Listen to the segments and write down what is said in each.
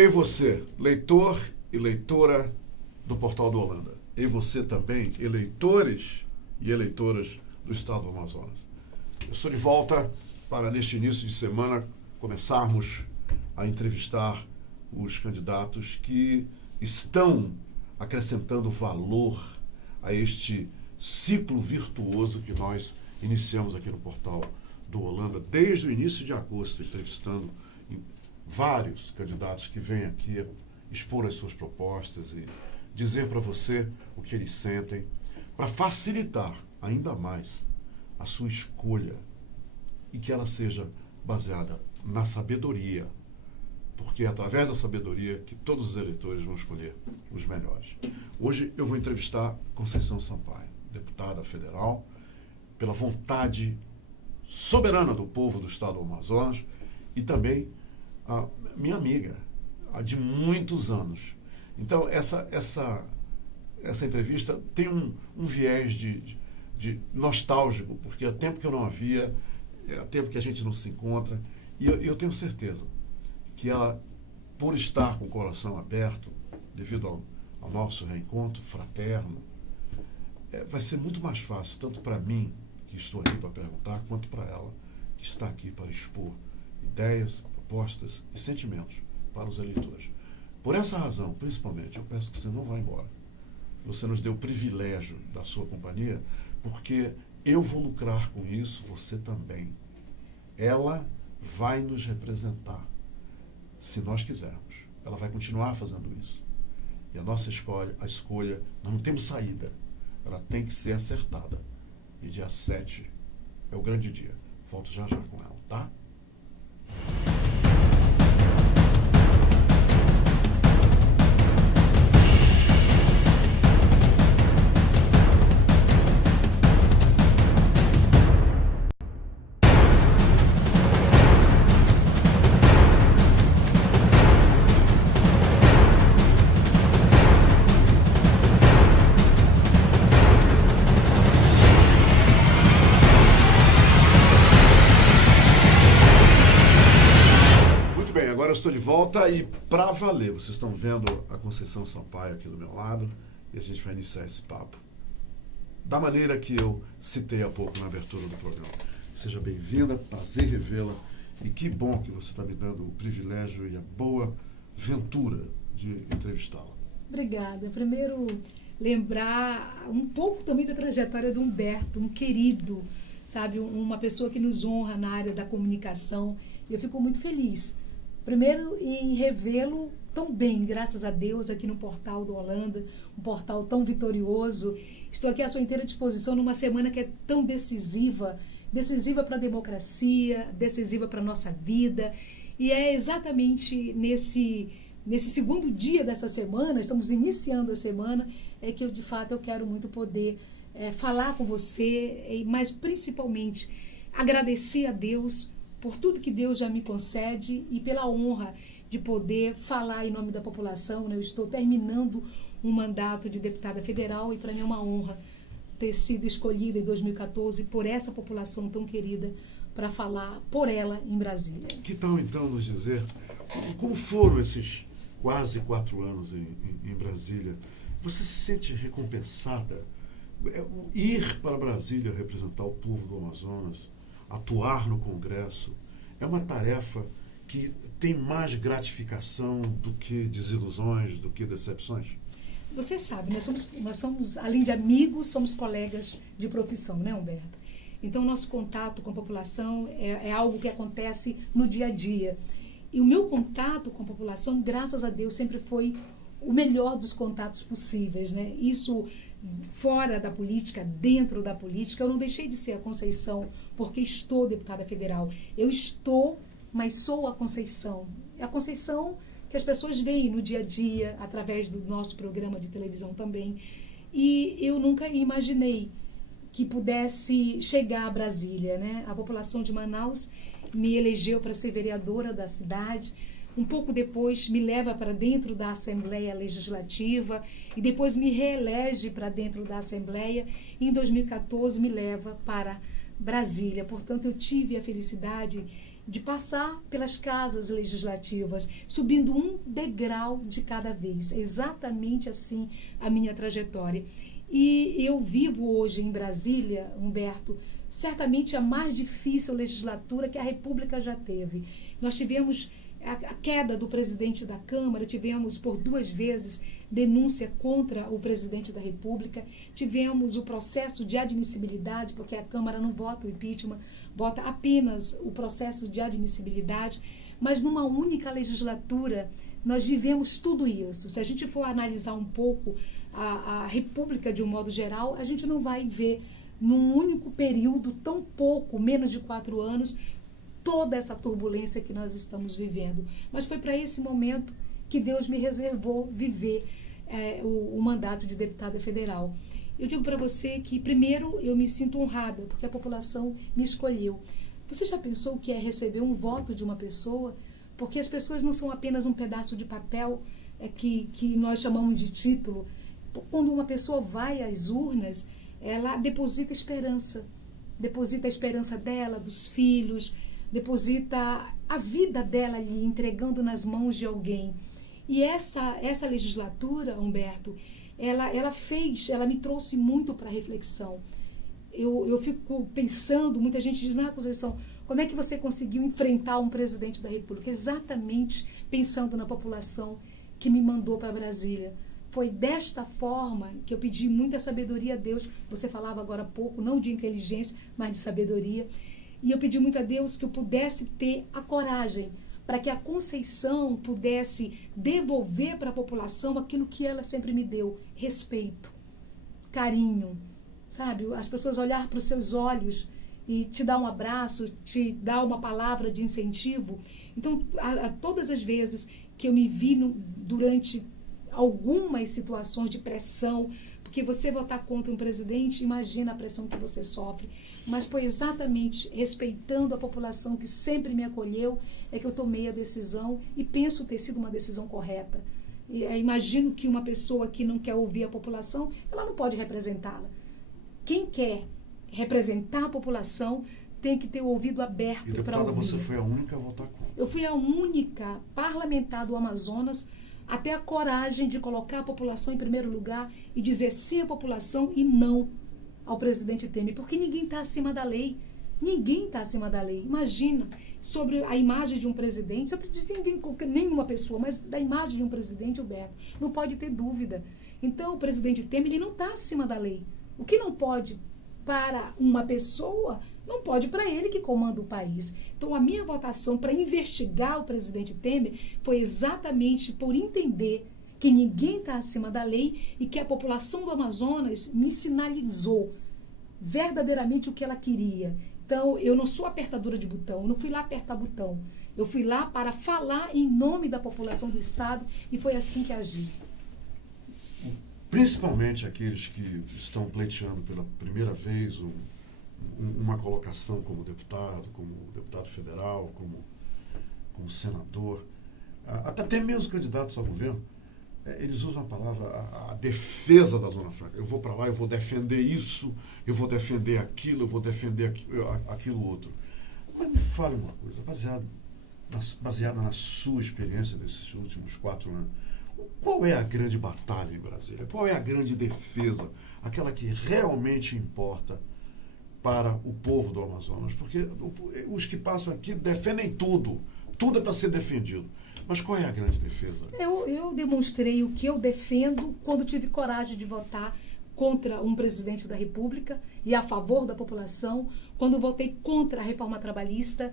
E você, leitor e leitora do Portal do Holanda. E você também, eleitores e eleitoras do Estado do Amazonas. Eu estou de volta para, neste início de semana, começarmos a entrevistar os candidatos que estão acrescentando valor a este ciclo virtuoso que nós iniciamos aqui no Portal do Holanda desde o início de agosto, entrevistando vários candidatos que vêm aqui expor as suas propostas e dizer para você o que eles sentem, para facilitar ainda mais a sua escolha e que ela seja baseada na sabedoria, porque é através da sabedoria que todos os eleitores vão escolher os melhores. Hoje eu vou entrevistar Conceição Sampaio, deputada federal, pela vontade soberana do povo do Estado do Amazonas, e também a minha amiga, há de muitos anos. Então, essa entrevista tem um viés de nostálgico, porque há tempo que eu não a via, há tempo que a gente não se encontra, e eu tenho certeza que ela, por estar com o coração aberto, devido ao nosso reencontro fraterno, vai ser muito mais fácil, tanto para mim, que estou aqui para perguntar, quanto para ela, que está aqui para expor ideias, propostas e sentimentos para os eleitores. Por essa razão, principalmente, eu peço que você não vá embora. Você nos deu o privilégio da sua companhia, porque eu vou lucrar com isso, você também. Ela vai nos representar, se nós quisermos. Ela vai continuar fazendo isso. E a nossa escolha, nós não temos saída. Ela tem que ser acertada. E dia 7 é o grande dia. Volto já com ela, tá? Agora eu estou de volta e para valer. Vocês estão vendo a Conceição Sampaio aqui do meu lado e a gente vai iniciar esse papo da maneira que eu citei há pouco na abertura do programa. Seja bem-vinda, prazer revê-la e que bom que você está me dando o privilégio e a boa ventura de entrevistá-la. Obrigada. Primeiro, lembrar um pouco também da trajetória do Humberto, um querido, sabe, uma pessoa que nos honra na área da comunicação. Eu fico muito feliz. Primeiro, em revê-lo tão bem, graças a Deus, aqui no Portal do Holanda, um portal tão vitorioso. Estou aqui à sua inteira disposição numa semana que é tão decisiva para a democracia, decisiva para a nossa vida. E é exatamente nesse segundo dia dessa semana, estamos iniciando a semana, é que de fato eu quero muito poder falar com você, mas principalmente agradecer a Deus por tudo que Deus já me concede e pela honra de poder falar em nome da população, né? Eu estou terminando um mandato de deputada federal e para mim é uma honra ter sido escolhida em 2014 por essa população tão querida para falar por ela em Brasília. Que tal então nos dizer como foram esses quase 4 anos em Brasília? Você se sente recompensada? Ir para Brasília representar o povo do Amazonas, atuar no Congresso, é uma tarefa que tem mais gratificação do que desilusões, do que decepções? Você sabe, nós somos, além de amigos, somos colegas de profissão, né, Humberto? Então, nosso contato com a população é algo que acontece no dia a dia. E o meu contato com a população, graças a Deus, sempre foi o melhor dos contatos possíveis, né? Isso fora da política, dentro da política. Eu não deixei de ser a Conceição porque estou deputada federal. Eu estou, mas sou a Conceição. É a Conceição que as pessoas veem no dia a dia, através do nosso programa de televisão também. E eu nunca imaginei que pudesse chegar a Brasília, né? A população de Manaus me elegeu para ser vereadora da cidade. Um pouco depois me leva para dentro da Assembleia Legislativa e depois me reelege para dentro da Assembleia e em 2014 me leva para Brasília. Portanto, eu tive a felicidade de passar pelas casas legislativas, subindo um degrau de cada vez. É exatamente assim a minha trajetória. E eu vivo hoje em Brasília, Humberto, certamente a mais difícil legislatura que a República já teve. Nós tivemos a queda do presidente da Câmara, tivemos por 2 vezes denúncia contra o presidente da República, tivemos o processo de admissibilidade, porque a Câmara não vota o impeachment, vota apenas o processo de admissibilidade, mas numa única legislatura nós vivemos tudo isso. Se a gente for analisar um pouco a República de um modo geral, a gente não vai ver num único período, tão pouco, menos de 4 anos, toda essa turbulência que nós estamos vivendo. Mas foi para esse momento que Deus me reservou viver o mandato de deputada federal. Eu digo para você que, primeiro, eu me sinto honrada, porque a população me escolheu. Você já pensou o que é receber um voto de uma pessoa? Porque as pessoas não são apenas um pedaço de papel que nós chamamos de título. Quando uma pessoa vai às urnas, ela deposita a esperança dela, dos filhos, deposita a vida dela ali, entregando nas mãos de alguém. E essa legislatura, Humberto, ela me trouxe muito para reflexão. Eu fico pensando, muita gente diz, Conceição, como é que você conseguiu enfrentar um presidente da República? Exatamente pensando na população que me mandou para Brasília. Foi desta forma que eu pedi muita sabedoria a Deus. Você falava agora há pouco, não de inteligência, mas de sabedoria. E eu pedi muito a Deus que eu pudesse ter a coragem para que a Conceição pudesse devolver para a população aquilo que ela sempre me deu: respeito, carinho, sabe? As pessoas olhar para os seus olhos e te dar um abraço, te dar uma palavra de incentivo. Então, todas as vezes que eu me vi durante algumas situações de pressão, porque você votar contra um presidente, imagina a pressão que você sofre, mas foi exatamente respeitando a população que sempre me acolheu que eu tomei a decisão e penso ter sido uma decisão correta. Imagino que uma pessoa que não quer ouvir a população, ela não pode representá-la. Quem quer representar a população tem que ter o ouvido aberto para ouvir. E, deputada, você foi a única a votar contra. Eu fui a única parlamentar do Amazonas a ter a coragem de colocar a população em primeiro lugar e dizer sim à população e não ao presidente Temer, porque ninguém está acima da lei. Ninguém está acima da lei. Imagina, sobre a imagem de um presidente, sobre nenhuma pessoa, mas da imagem de um presidente, Humberto, não pode ter dúvida. Então, o presidente Temer, ele não está acima da lei. O que não pode para uma pessoa, não pode para ele que comanda o país. Então, a minha votação para investigar o presidente Temer foi exatamente por entender que ninguém está acima da lei e que a população do Amazonas me sinalizou verdadeiramente o que ela queria. Então, eu não sou apertadora de botão, eu não fui lá apertar botão. Eu fui lá para falar em nome da população do Estado e foi assim que agi. Principalmente aqueles que estão pleiteando pela primeira vez uma colocação como deputado federal, como senador, até mesmo candidatos ao governo, eles usam a palavra a defesa da Zona Franca. Eu vou para lá, eu vou defender isso, eu vou defender aquilo, eu vou defender aquilo outro. Mas me fale uma coisa, baseada na sua experiência nesses últimos 4 anos, qual é a grande batalha em Brasília? Qual é a grande defesa? Aquela que realmente importa para o povo do Amazonas? Porque os que passam aqui defendem tudo. Tudo é para ser defendido. Mas qual é a grande defesa? Eu demonstrei o que eu defendo quando tive coragem de votar contra um presidente da República e a favor da população, quando votei contra a reforma trabalhista,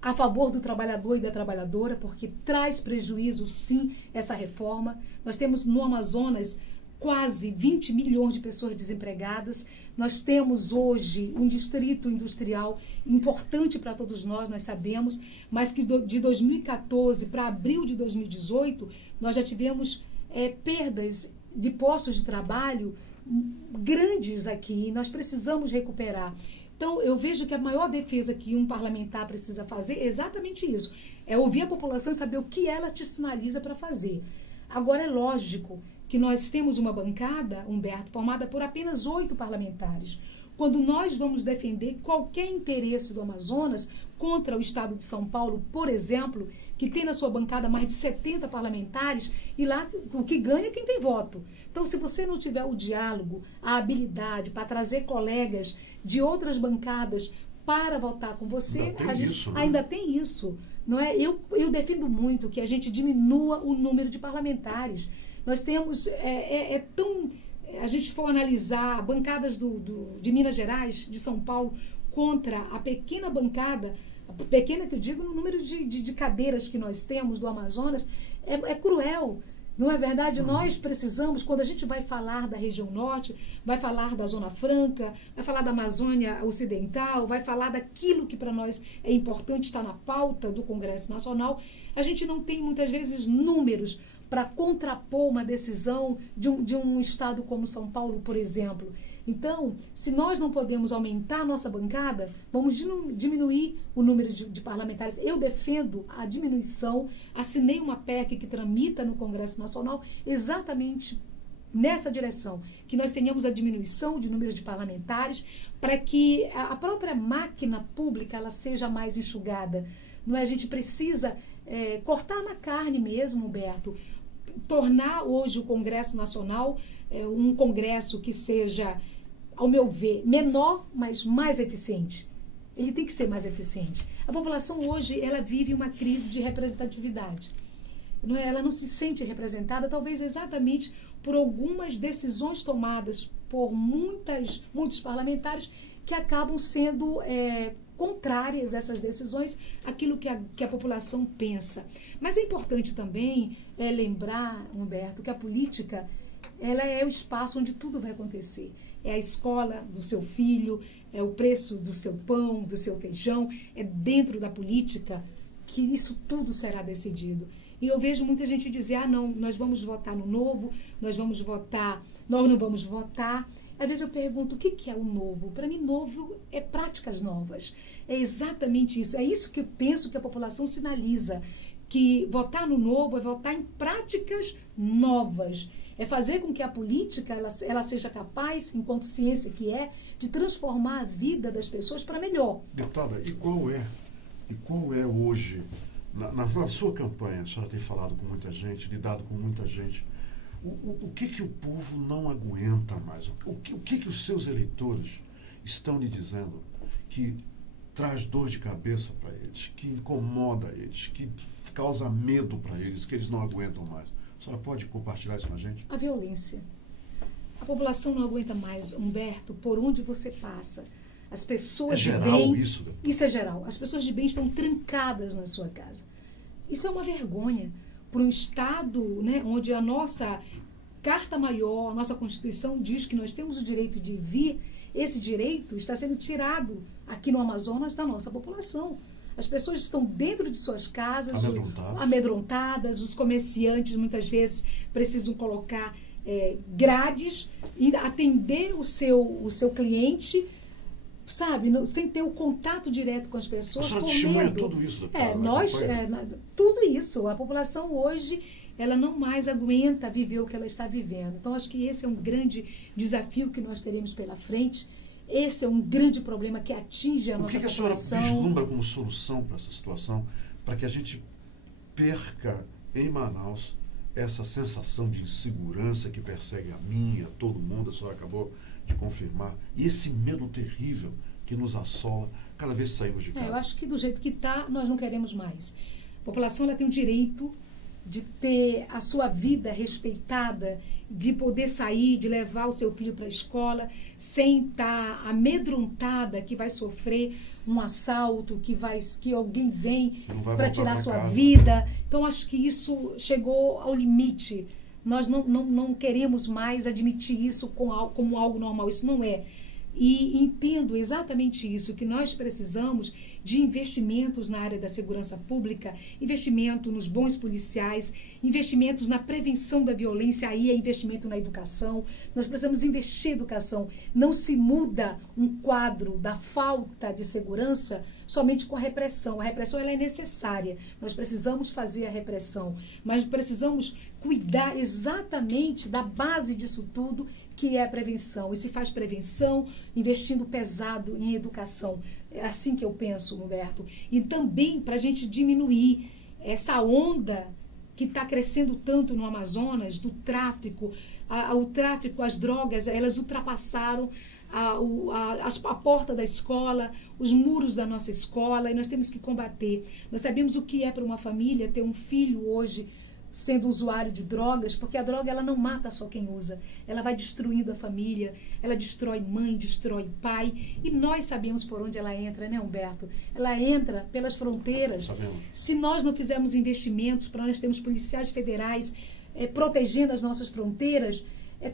a favor do trabalhador e da trabalhadora, porque traz prejuízo, sim, essa reforma. Nós temos no Amazonas quase 20 milhões de pessoas desempregadas. Nós temos hoje um distrito industrial importante para todos nós sabemos, mas que de 2014 para abril de 2018, nós já tivemos perdas de postos de trabalho grandes aqui, e nós precisamos recuperar. Então, eu vejo que a maior defesa que um parlamentar precisa fazer é exatamente isso. É ouvir a população e saber o que ela te sinaliza para fazer. Agora, é lógico que nós temos uma bancada, Humberto, formada por apenas 8 parlamentares. quando nós vamos defender qualquer interesse do Amazonas contra o Estado de São Paulo, por exemplo, que tem na sua bancada mais de 70 parlamentares, e lá o que ganha é quem tem voto. Então, se você não tiver o diálogo, a habilidade para trazer colegas de outras bancadas para votar com você, ainda tem isso. Não é? Eu defendo muito que a gente diminua o número de parlamentares. Nós temos, a gente for analisar bancadas de Minas Gerais, de São Paulo, contra a pequena bancada, pequena que eu digo no número de cadeiras que nós temos do Amazonas, é cruel. Não é verdade? Nós precisamos, quando a gente vai falar da região norte, vai falar da Zona Franca, vai falar da Amazônia Ocidental, vai falar daquilo que para nós é importante, está na pauta do Congresso Nacional, a gente não tem muitas vezes números para contrapor uma decisão de um estado como São Paulo, por exemplo. Então, se nós não podemos aumentar a nossa bancada, vamos diminuir o número de parlamentares. Eu defendo a diminuição, assinei uma PEC que tramita no Congresso Nacional exatamente nessa direção, que nós tenhamos a diminuição de número de parlamentares para que a própria máquina pública ela seja mais enxugada. Não é? A gente precisa cortar na carne mesmo, Humberto, tornar hoje o Congresso Nacional um congresso que seja, ao meu ver, menor, mas mais eficiente. Ele tem que ser mais eficiente. A população hoje, ela vive uma crise de representatividade. Não é? Ela não se sente representada, talvez exatamente por algumas decisões tomadas por muitos parlamentares que acabam sendo contrárias a essas decisões, aquilo que a população pensa. Mas é importante também lembrar, Humberto, que a política ela é o espaço onde tudo vai acontecer. É a escola do seu filho, é o preço do seu pão, do seu feijão, é dentro da política que isso tudo será decidido. E eu vejo muita gente dizer, não, nós vamos votar no novo, nós não vamos votar. Às vezes eu pergunto, o que é o novo? Para mim, novo é práticas novas. É exatamente isso. É isso que eu penso que a população sinaliza, que votar no novo é votar em práticas novas. É fazer com que a política ela seja capaz, enquanto ciência que de transformar a vida das pessoas para melhor. Deputada, e qual é hoje, na sua campanha, a senhora tem falado com muita gente, lidado com muita gente, o que o povo não aguenta mais? O que os seus eleitores estão lhe dizendo que traz dor de cabeça para eles, que incomoda eles, que causa medo para eles, que eles não aguentam mais? A senhora pode compartilhar isso com a gente? A violência. A população não aguenta mais, Humberto, por onde você passa. As pessoas de bem... Isso é geral. As pessoas de bem estão trancadas na sua casa. Isso é uma vergonha para um Estado, né, onde a nossa Carta Maior, a nossa Constituição diz que nós temos o direito de vir. Esse direito está sendo tirado aqui no Amazonas da nossa população. As pessoas estão dentro de suas casas, amedrontadas, os comerciantes muitas vezes precisam colocar grades e atender o seu cliente, sabe, sem ter o contato direto com as pessoas. A senhora testemunha tudo isso? Tudo isso. A população hoje, ela não mais aguenta viver o que ela está vivendo. Então, acho que esse é um grande desafio que nós teremos pela frente. Esse é um grande problema que atinge a nossa população. O que a senhora vislumbra como solução para essa situação, para que a gente perca em Manaus essa sensação de insegurança que persegue a mim, a todo mundo, a senhora acabou de confirmar, e esse medo terrível que nos assola cada vez que saímos de casa? Eu acho que do jeito que está, nós não queremos mais. A população ela tem o direito de ter a sua vida respeitada, de poder sair, de levar o seu filho para a escola, sem estar amedrontada que vai sofrer um assalto, que alguém vem para tirar sua vida. Então, acho que isso chegou ao limite. Nós não queremos mais admitir isso como algo normal. Isso não é. E entendo exatamente isso, que nós precisamos de investimentos na área da segurança pública, investimento nos bons policiais, investimentos na prevenção da violência, aí é investimento na educação. Nós precisamos investir em educação. Não se muda um quadro da falta de segurança somente com a repressão. A repressão ela é necessária. Nós precisamos fazer a repressão, mas precisamos cuidar exatamente da base disso tudo, que é a prevenção. E se faz prevenção investindo pesado em educação. É assim que eu penso, Humberto. E também para a gente diminuir essa onda que está crescendo tanto no Amazonas, do tráfico. O tráfico, as drogas, elas ultrapassaram a porta da escola, os muros da nossa escola, e nós temos que combater. Nós sabemos o que é para uma família ter um filho hoje sendo usuário de drogas, porque a droga ela não mata só quem usa, ela vai destruindo a família, ela destrói mãe, destrói pai, e nós sabemos por onde ela entra, né, Humberto? Ela entra pelas fronteiras. Sabemos. Se nós não fizermos investimentos, para nós termos policiais federais protegendo as nossas fronteiras,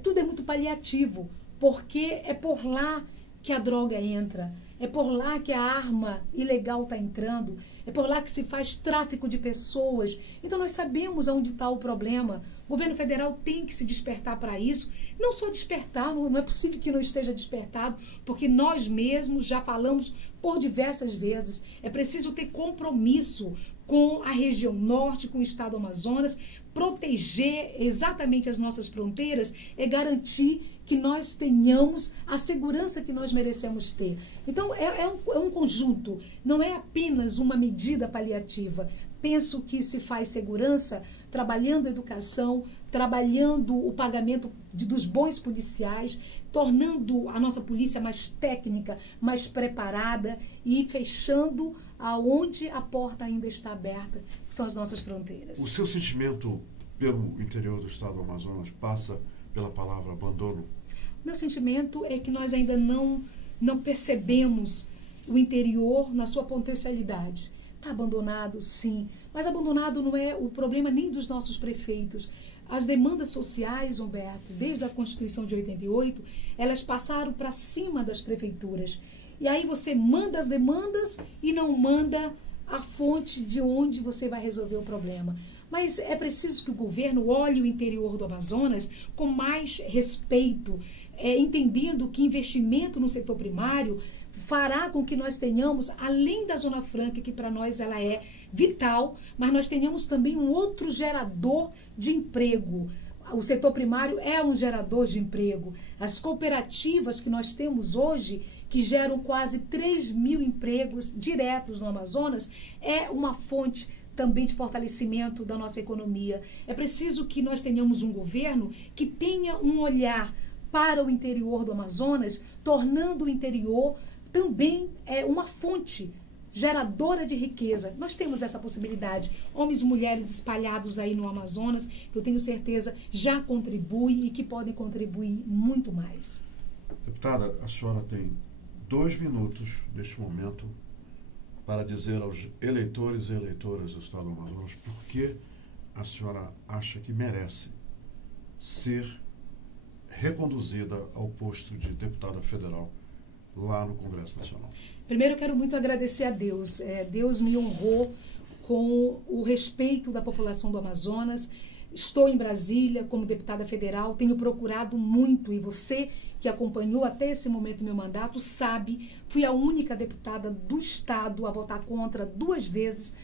tudo é muito paliativo, porque é por lá que a droga entra, é por lá que a arma ilegal está entrando, é por lá que se faz tráfico de pessoas. Então nós sabemos onde está o problema. O governo federal tem que se despertar para isso. Não só despertar, não é possível que não esteja despertado, porque nós mesmos já falamos por diversas vezes. É preciso ter compromisso com a região norte, com o estado do Amazonas. Proteger exatamente as nossas fronteiras é garantir que nós tenhamos a segurança que nós merecemos ter. Então, é um conjunto, não é apenas uma medida paliativa. Penso que se faz segurança trabalhando a educação, trabalhando o pagamento dos bons policiais, tornando a nossa polícia mais técnica, mais preparada e fechando aonde a porta ainda está aberta, que são as nossas fronteiras. O seu sentimento pelo interior do estado do Amazonas passa pela palavra abandono? Meu sentimento é que nós ainda não percebemos o interior na sua potencialidade. Está abandonado, sim, mas abandonado não é o problema nem dos nossos prefeitos. As demandas sociais, Humberto, desde a Constituição de 88, elas passaram para cima das prefeituras. E aí você manda as demandas e não manda a fonte de onde você vai resolver o problema. Mas é preciso que o governo olhe o interior do Amazonas com mais respeito, entendendo que investimento no setor primário fará com que nós tenhamos, além da Zona Franca, que para nós ela é vital, mas nós tenhamos também um outro gerador de emprego. O setor primário é um gerador de emprego. As cooperativas que nós temos hoje, que geram quase 3 mil empregos diretos no Amazonas, é uma fonte também de fortalecimento da nossa economia. É preciso que nós tenhamos um governo que tenha um olhar para o interior do Amazonas, tornando o interior também uma fonte geradora de riqueza. Nós temos essa possibilidade. Homens e mulheres espalhados aí no Amazonas, que eu tenho certeza já contribuem e que podem contribuir muito mais. Deputada, a senhora tem 2 minutos neste momento para dizer aos eleitores e eleitoras do estado do Amazonas por que a senhora acha que merece ser reconduzida ao posto de deputada federal lá no Congresso Nacional. Primeiro, eu quero muito agradecer a Deus. Deus me honrou com o respeito da população do Amazonas. Estou em Brasília como deputada federal, tenho procurado muito, e você que acompanhou até esse momento meu mandato sabe, fui a única deputada do Estado a votar contra 2 vezes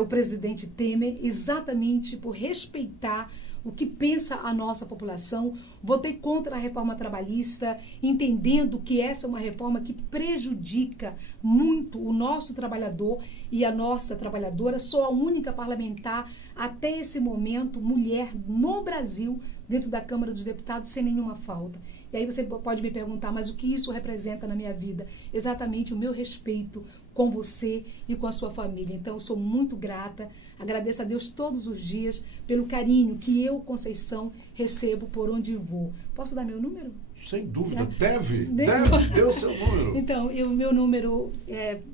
o presidente Temer, exatamente por respeitar o que pensa a nossa população. Votei contra a reforma trabalhista, entendendo que essa é uma reforma que prejudica muito o nosso trabalhador e a nossa trabalhadora. Sou a única parlamentar, até esse momento, mulher no Brasil, dentro da Câmara dos Deputados, sem nenhuma falta. E aí você pode me perguntar, mas o que isso representa na minha vida? Exatamente o meu respeito com você e com a sua família. Então, eu sou muito grata, agradeço a Deus todos os dias pelo carinho que eu, Conceição, recebo por onde vou. Posso dar meu número? Sem dúvida, deve, dê o seu número. Então, meu número,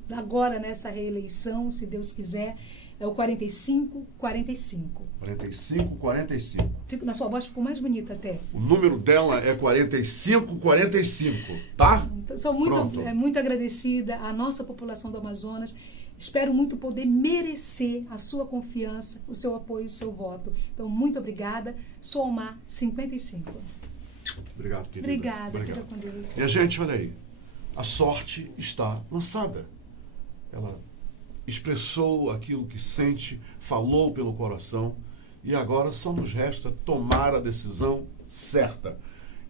agora nessa reeleição, se Deus quiser, é o 4545. 4545. Na sua voz ficou mais bonita até. O número dela é 4545, tá? Então, sou muito agradecida à nossa população do Amazonas. Espero muito poder merecer a sua confiança, o seu apoio, o seu voto. Então, muito obrigada. Sou Omar 55. Obrigado, querida. Obrigada. Fica com Deus. E a gente, olha aí, a sorte está lançada. Ela expressou aquilo que sente, falou pelo coração, E agora só nos resta tomar a decisão certa.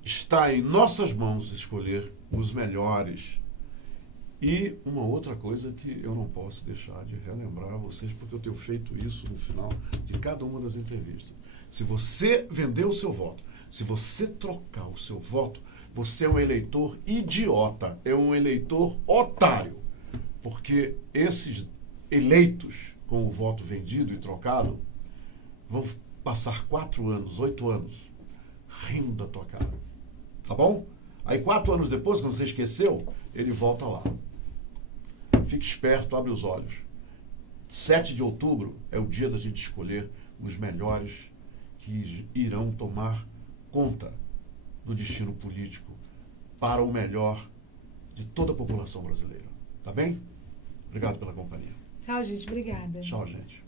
Está em nossas mãos escolher os melhores. E uma outra coisa que eu não posso deixar de relembrar a vocês, porque eu tenho feito isso no final de cada uma das entrevistas. Se você vender o seu voto, se você trocar o seu voto, você é um eleitor idiota, é um eleitor otário. Porque esses eleitos com o voto vendido e trocado vão passar 4 anos, 8 anos, rindo da tua cara. Tá bom? Aí 4 anos depois, quando você esqueceu, ele volta lá. Fique esperto, abre os olhos. 7 de outubro é o dia da gente escolher os melhores que irão tomar conta do destino político para o melhor de toda a população brasileira. Tá bem? Obrigado pela companhia. Tchau, gente. Obrigada. Tchau, gente.